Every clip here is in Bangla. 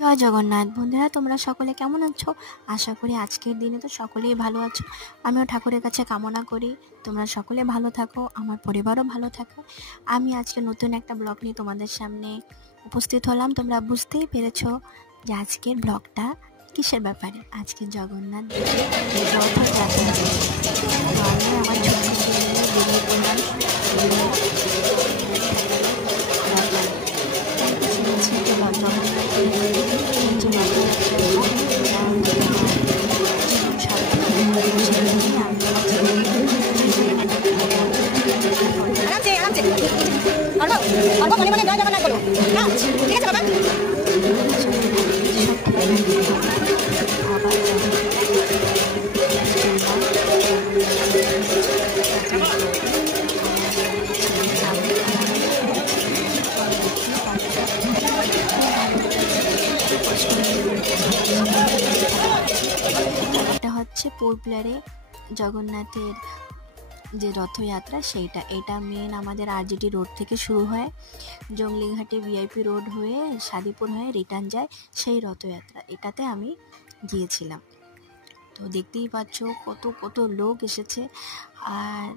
জয় জগন্নাথ। বন্ধুরা, তোমরা সকলে কেমন আছো? আশা করি আজকের দিনে তো সকলেই ভালো আছো। আমিও ঠাকুরের কাছে কামনা করি তোমরা সকলে ভালো থাকো, আমার পরিবারও ভালো থাকো। আমি আজকে নতুন একটা ব্লগ নিয়ে তোমাদের সামনে উপস্থিত হলাম। তোমরা বুঝতেই পেরেছো যে আজকের ব্লগটা কিসের ব্যাপারে। আজকে জগন্নাথ রথযাত্রা। তো আমি আমার ছোট্ট ছেলে নিয়ে বেরিয়ে পড়লাম। এটা হচ্ছে পোর্টব্লেয়ারে জগন্নাথের যে রথযাত্রা সেইটা। এটা মেন আমাদের আরজিটি রোড থেকে শুরু হয়, জঙ্গলিঘাটে ভিআইপি রোড হয়ে সাদিপুর হয়ে রিটার্ন যায় সেই রথযাত্রা। এটাতে আমি গিয়েছিলাম। তো দেখতেই পাচ্ছ কত কত লোক এসেছে। আর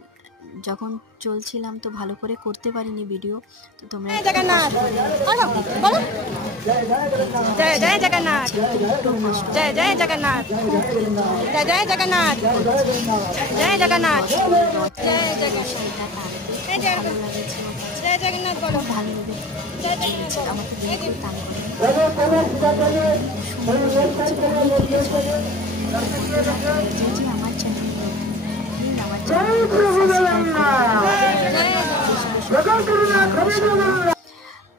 যখন চলছিলাম তো ভালো করে করতে পারিনি ভিডিও, তো তোমরা জগন্নাথ জয় জয় জগন্নাথ জয় জয় জগন্নাথ জয় জয় জগন্নাথ জয় জগন্নাথ জয় জয় জগন্নাথ বলো। ভালো লাগে আমাকে দেখে দান করে। আমার চ্যানেল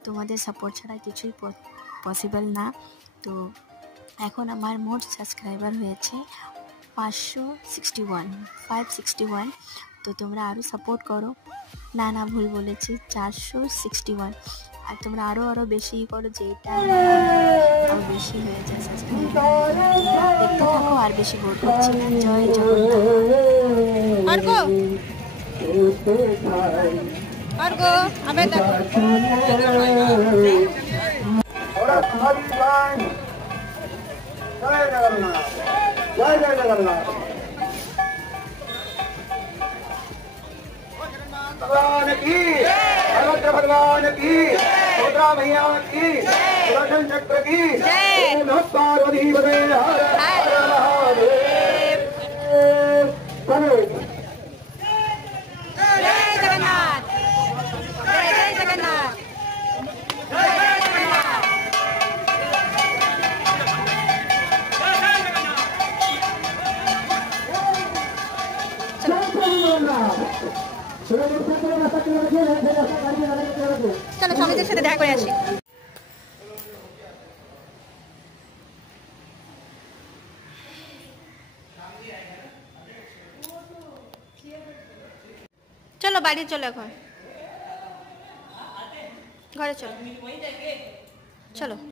তোমাদের সাপোর্ট ছাড়া কিছুই পসিবল না। তো এখন আমার মোট সাবস্ক্রাইবার হয়েছে 561। তো তোমরা আরও সাপোর্ট করো। না ভুল বলেছি, 461। আর তোমরা আরও বেশি করো, যেটা আরও বেশি হয়ে যায় সাবস্ক্রাইবার। দেখতে থাকো, আর বেশি বোর করছি না। জয় জগন্নাথ। भगवान की, अरुद्र भगवान की, रुद्रा मैया की, सुदर्शन चक्र की, नमः पार्वती पते हर हर महादेव। जय जगन्नाथ जय जय जगन्नाथ जय जय जगन्नाथ। চলো স্বামীদের সাথে দেখা করে আসি। চলো বাড়ি চলো, এখন ঘরে চলো চলো।